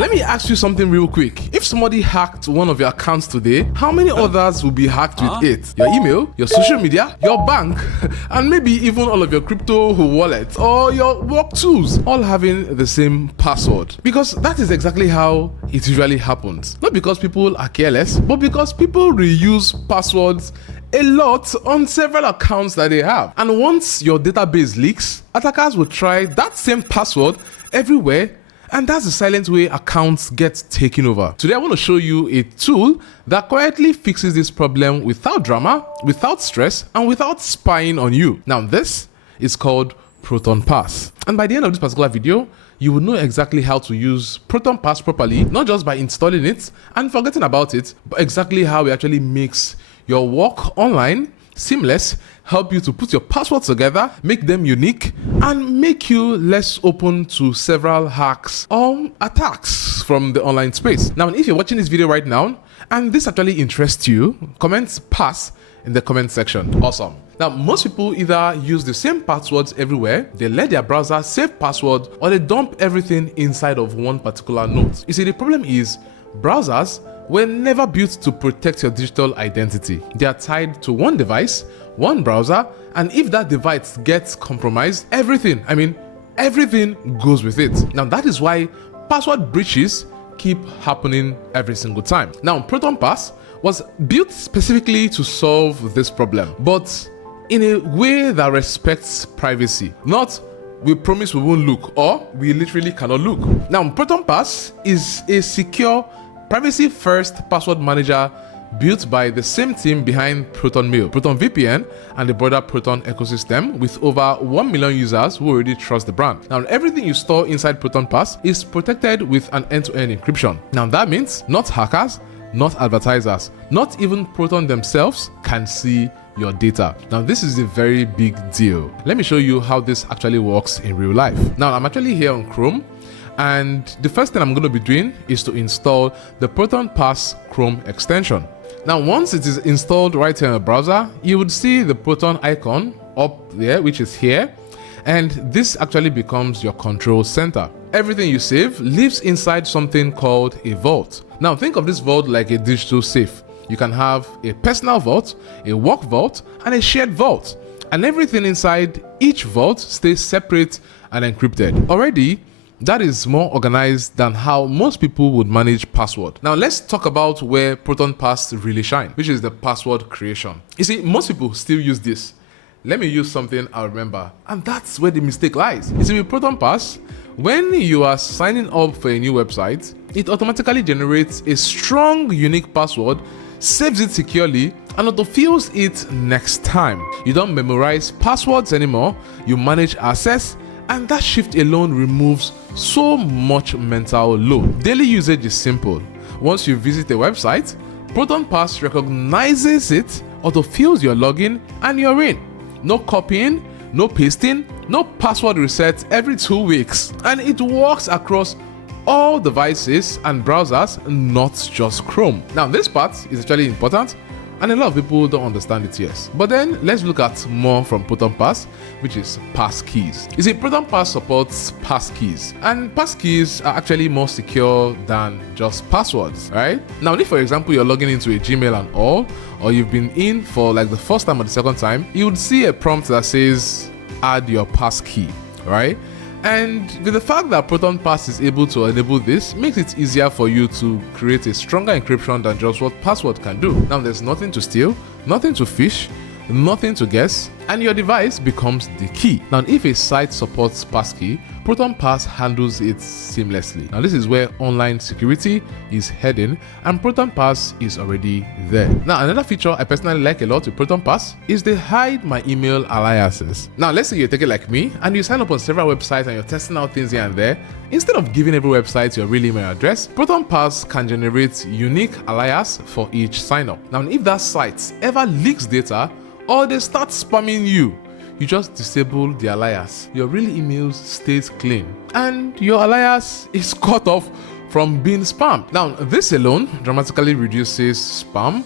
let me ask you something real quick. If somebody hacked one of your accounts today, how many others will be hacked with it? Your email, your social media, your bank, and maybe even all of your crypto wallets or your work tools, all having the same password. Because that is exactly how it usually happens. Not because people are careless, but because people reuse passwords a lot on several accounts that they have. And once your database leaks, attackers will try that same password everywhere, and that's the silent way accounts get taken over. Today I want to show you a tool that quietly fixes this problem without drama, without stress, and without spying on you. Now this is called Proton Pass. And by the end of this particular video, you will know exactly how to use Proton Pass properly, not just by installing it and forgetting about it, but exactly how it actually makes your work online seamless, help you to put your passwords together, make them unique, and make you less open to several hacks or attacks from the online space. Now, if you're watching this video right now and this actually interests you, comment pass in the comment section. Awesome. Now, most people either use the same passwords everywhere, they let their browser save password, or they dump everything inside of one particular node. You see, the problem is browsers were never built to protect your digital identity. They are tied to one device, one browser, and if that device gets compromised, everything goes with it. Now that is why password breaches keep happening every single time. Now, Proton Pass was built specifically to solve this problem, but in a way that respects privacy. Not we promise we won't look, or we literally cannot look. Now, Proton Pass is a secure, privacy-first password manager built by the same team behind Proton Mail, Proton VPN, and the broader Proton ecosystem, with over 1 million users who already trust the brand. Now, everything you store inside Proton Pass is protected with an end-to-end encryption. Now, that means not hackers, not advertisers, not even Proton themselves can see your data. Now, this is a very big deal. Let me show you how this actually works in real life. Now, I'm actually here on Chrome, and the first thing I'm going to be doing is to install the Proton Pass Chrome extension. Now, once it is installed right here in the browser, you would see the Proton icon up there, which is here, and this actually becomes your control center. Everything you save lives inside something called a vault. Now, think of this vault like a digital safe. You can have a personal vault, a work vault, and a shared vault, and everything inside each vault stays separate and encrypted. Already, that is more organized than how most people would manage password. Now let's talk about where Proton Pass really shine, which is the password creation. You see, most people still use this. Let me use something I remember, and that's where the mistake lies. You see, with Proton Pass, when you are signing up for a new website, it automatically generates a strong, unique password, saves it securely, and autofills it next time. You don't memorize passwords anymore, you manage access, and that shift alone removes so much mental load. Daily usage is simple. Once you visit a website, Proton Pass recognizes it, autofills your login, and you're in. No copying, no pasting, no password reset every 2 weeks. And it works across all devices and browsers, not just Chrome. Now, this part is actually important, and a lot of people don't understand it yet. But then let's look at more from Proton Pass, which is passkeys. You see, Proton Pass supports passkeys, and passkeys are actually more secure than just passwords, right? Now, if for example you're logging into a Gmail and all, or you've been in for like the first time or the second time, you would see a prompt that says add your passkey, right? And with the fact that Proton Pass is able to enable this, makes it easier for you to create a stronger encryption than just what password can do. Now, there's nothing to steal, nothing to phish, nothing to guess, and your device becomes the key. Now, if a site supports passkey, Proton Pass handles it seamlessly. Now, this is where online security is heading, and Proton Pass is already there. Now, another feature I personally like a lot with Proton Pass is they hide my email aliases. Now, let's say you take it like me and you sign up on several websites and you're testing out things here and there. Instead of giving every website your real email address, Proton Pass can generate unique alias for each sign up. Now, if that site ever leaks data or they start spamming you, you just disable the alias. Your real emails stays clean and your alias is cut off from being spammed. Now, this alone dramatically reduces spam,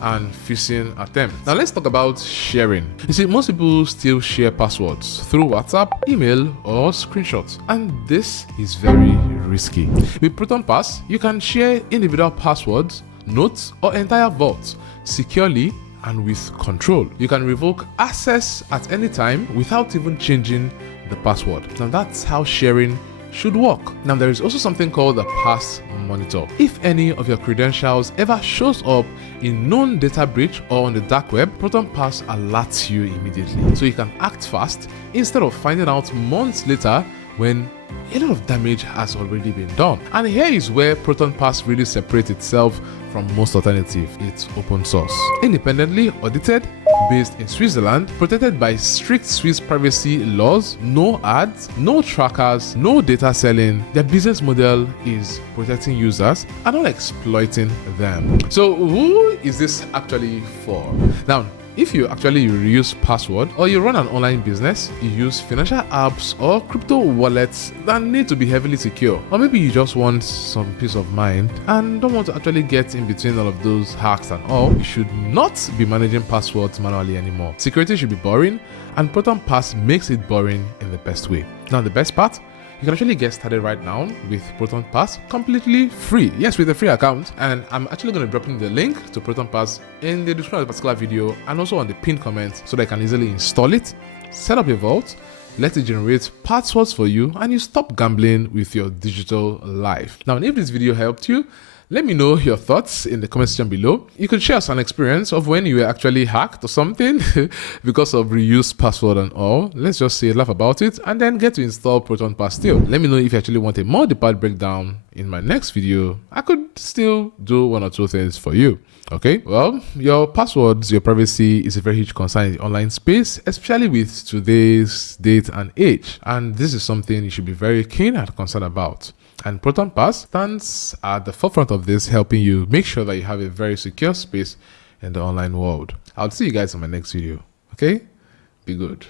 and phishing attempts. Now let's talk about sharing. You see, most people still share passwords through WhatsApp, email, or screenshots, and this is very risky. With Proton Pass, you can share individual passwords, notes, or entire vaults securely and with control. You can revoke access at any time without even changing the password. Now that's how sharing should work. Now there is also something called the pass monitor. If any of your credentials ever shows up in known data breach or on the dark web, Proton Pass alerts you immediately, so you can act fast instead of finding out months later when a lot of damage has already been done. And here is where Proton Pass really separates itself from most alternatives. It's open source, independently audited, based in Switzerland, protected by strict Swiss privacy laws, no ads, no trackers, no data selling. Their business model is protecting users and not exploiting them. So who is this actually for? Now, if you actually reuse password, or you run an online business, you use financial apps or crypto wallets that need to be heavily secure, or maybe you just want some peace of mind and don't want to actually get in between all of those hacks and all, you should not be managing passwords manually anymore. Security should be boring, and Proton Pass makes it boring in the best way. Now the best part, you can actually get started right now with Proton Pass completely free. Yes, with a free account. And I'm actually going to drop in the link to Proton Pass in the description of the particular video and also on the pinned comment so that I can easily install it, set up your vault, let it generate passwords for you, and you stop gambling with your digital life. Now, if this video helped you, let me know your thoughts in the comment section below. You could share us an experience of when you were actually hacked or something because of reused password and all. Let's just say laugh about it and then get to install Proton Pass still. Let me know if you actually want a more detailed breakdown in my next video. I could still do one or two things for you. Okay, well, your passwords, your privacy is a very huge concern in the online space, especially with today's date and age. And this is something you should be very keen and concerned about. And Proton Pass stands at the forefront of this, helping you make sure that you have a very secure space in the online world. I'll see you guys in my next video. Okay? Be good.